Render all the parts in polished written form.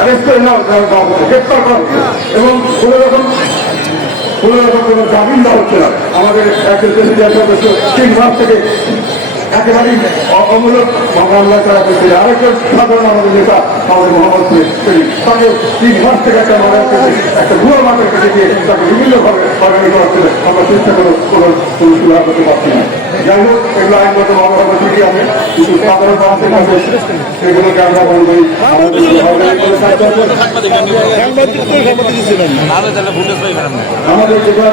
Arrest করে নেওয়া গ্রেপ্তার করা হচ্ছে এবং কোনো রকম কোনো জামিন দেওয়া হচ্ছে না। আমাদের একজন প্রেসিডেন্ট সদস্য 3 মাস থেকে একেবারেই অমূলক মামলা করা হয়েছে। আরেকজন সাধারণ আমাদের নেতা আমাদের মোহাম্মদ সেলিম, তাকে 3 মাস থেকে একটা মামলা কেটে একটা ভুয়ো মামলা কেটে দিয়ে তাকে বিভিন্নভাবে হয়রানি করা হচ্ছে। আমরা চেষ্টা করে কোনো সুবিধা করতে পারছি না। যাই হোক, এগুলো আইনগত মামলা হবে ঠিকই আছে, কিন্তু সাধারণ মানুষের কাছে সেগুলোকে আমরা বলবো আমাদের যেটা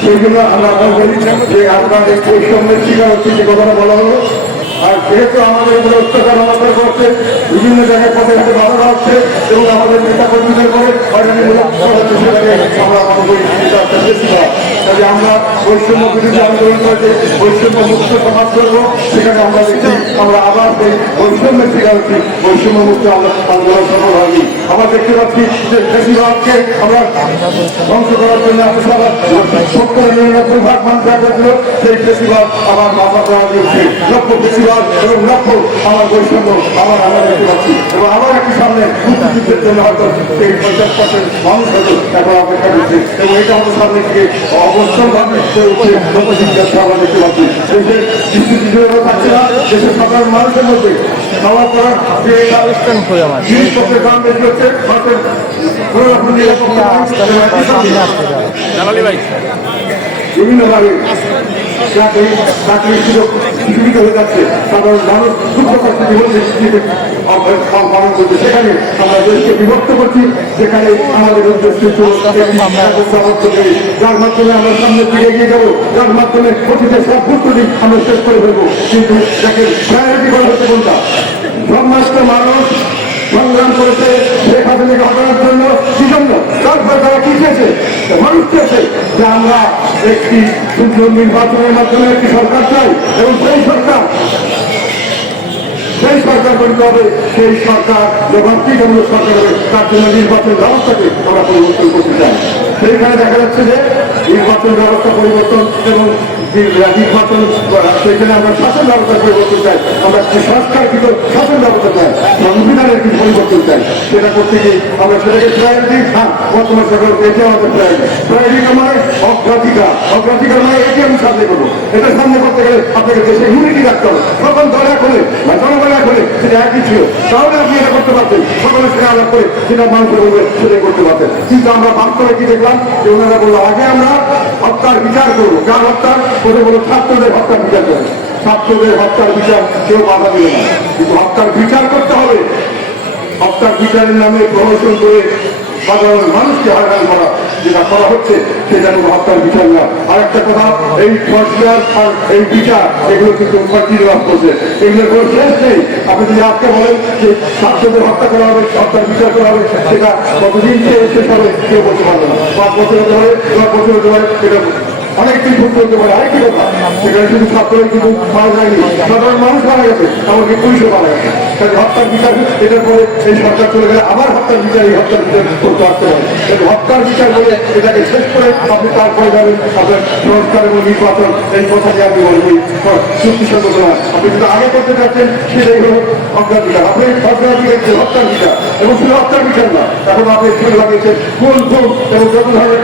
সেইগুলো আমরা বলি যে আপনাদের পরিশ্রমের শিকার হচ্ছে যে কথাটা বলা হলো। আর যেহেতু আমাদের এগুলো অত্যাচার আমাদের করছে, বিভিন্ন জায়গায় পথে হাতে বাধা হচ্ছে এবং আমাদের নেতা কর্মীদের করে হয়রানিমূলক হচ্ছে, সেটাকে আমরা মনে করি এটা একটা বেশি হয়। কাজে আমরা বৈষম্য বিরোধী আন্দোলন করে বৈষম্য মুক্ত সমাজ করবো, সেখানে আমরা দেখি আমরা আবার সেই বৈষম্যের শিকার হচ্ছি, বৈষম্য মুক্ত আন্দোলন সফল হয়নি। আমরা দেখতে পাচ্ছি যে বেশিরভাগকে আমরা ধ্বংস করার জন্য সবার 70-99% মানুষ ছিল, সেই বেশিরভাগ আবার মাথা দেওয়া দিচ্ছে, লক্ষ বেশিরভাগ এবং লক্ষ আমার বৈষম্য আমরা দেখতে পাচ্ছি। এবং আবার একটি সামনে মুক্তিযুদ্ধের জন্য হয়তো সেই 50% মানুষ হয়তো এখন অপেক্ষা করছে এবং এটা আমাদের সামনে থেকে অবস্থান ভাবে লোকশিক্ষা আমরা দেখতে পাচ্ছি। দেশের দৃষ্টিগুলো থাকছে না, দেশের সাধারণ মানুষের মধ্যে খাওয়া করার যে জিনিসপত্রের দাম বেশি হচ্ছে, বিভিন্নভাবে চাকরির সুযোগ সুবিধা হয়ে যাচ্ছে, সাধারণ মানুষ দুঃখ পাচ্ছে, পালন করছে। সেখানে আমরা দেশকে বিভক্ত করছি, সেখানে আমাদের উদ্দেশ্য যার মাধ্যমে আমরা সামনে দিয়ে এগিয়ে যাবো, যার মাধ্যমে অতীতের সব ভুক্তি আমরা শেষ করে ফেলবো। কিন্তু দেখেন প্রায়োরিটি করা হচ্ছে কোনটা? ব্রহ্মাস্ত্র মানুষ সংগ্রাম করেছে শেখ হাসিনাকে হটানোর জন্য, কি জন্য? তারপরে তারা কি চেয়েছে? মানুষ চেয়েছে যে আমরা একটি সুন্দর নির্বাচনের মাধ্যমে একটি সরকার চাই এবং সেই সরকার করতে হবে। সেই সরকার জবাবদিহিমূলক সরকার হবে, তার জন্য নির্বাচন ব্যবস্থাকে আমরা পরিবর্তন করতে চাই। সেইখানে দেখা যাচ্ছে যে নির্বাচন ব্যবস্থা পরিবর্তন এবং নির্বাচন সেখানে আমরা শাসন ব্যবস্থা পরিবর্তন চাই, আমরা সংস্কারকৃত শাসন ব্যবস্থা চাই, সংবিধানের কি পরিবর্তন চাই। সেটা করতে গিয়ে আমরা সেটাকে প্রায়োরিটি বর্তমান সরকার এটি আমাদের প্রায়োরিটি মানে অগ্রাধিকার মানে এটি আমি সামনে করবো। এটা সামনে করতে গেলে আপনাকে দেশে ইউনিটি রাখতে হবে। সকল দয়া করে বা জনগণা করে সেটা একই ছিল, তাহলে আপনি এটা করতে পারতেন। সকলের সাথে আলাপ করে সেটা মানুষের বলবে সেটাই করতে পারতেন। কিন্তু আমরা বাস্তবে কি দেখলাম যে ওনারা বললো আগে আমরা হত্যার বিচার করবো। কার হত্যার? ওদের বলো ছাত্রদের হত্যার বিচার করবো। ছাত্রদের হত্যার বিচার কেউ বাধা দিবে না, কিন্তু হত্যার বিচার করতে হবে। হত্যার বিচারের নামে প্রহসন করে সাধারণ মানুষকে হয়রান করা যেটা করা হচ্ছে সেটা কোনো হত্যার বিচার না। আর একটা কথা, এই সংস্কার আর এই বিচার এগুলো কিন্তু কন্টিনিউয়াস করছে, এগুলোর কোনো শেষ নেই। আপনি যদি আজকে বলেন যে ছাত্রদের হত্যা করা হবে, হত্যার বিচার করা হবে, সেটা কতদিন শেষ হবে কেউ বলতে পারবে না। 5 বছর হতে পারে, 10 বছর হতে পারে, এটা অনেকদিন ভুল করতে পারে। আরেকটি কথা, সেখানে শুধু ছাত্ররা কিন্তু মারা যায়নি, সাধারণ মানুষ মারা গেছে, এমনকি পুলিশও মারা গেছে। তাই হত্যার বিচার এটার পরে এই সরকার চলে গেলে আবার হত্যার বিচার এই হত্যার বিচার করতে আসতে পারে। হত্যার বিচার বলে এটাকে শেষ করে আপনি তারপরে যাবেন আপনার সংস্কার এবং নির্বাচন, এই কথাটি আমি বলবই যুক্তিসঙ্গত না। আপনি যদি আগে করতে চাচ্ছেন সেটাই হল অগ্রাধিকার। আপনি অগ্রাধিকার যে হত্যার বিচার এবং শুধু হত্যার বিচার না, এখন আপনি ফুল লাগিয়েছেন ফুল এবং যত ধরনের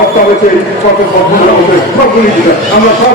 হত্যা হয়েছে সবগুলি বিচার আমরা সব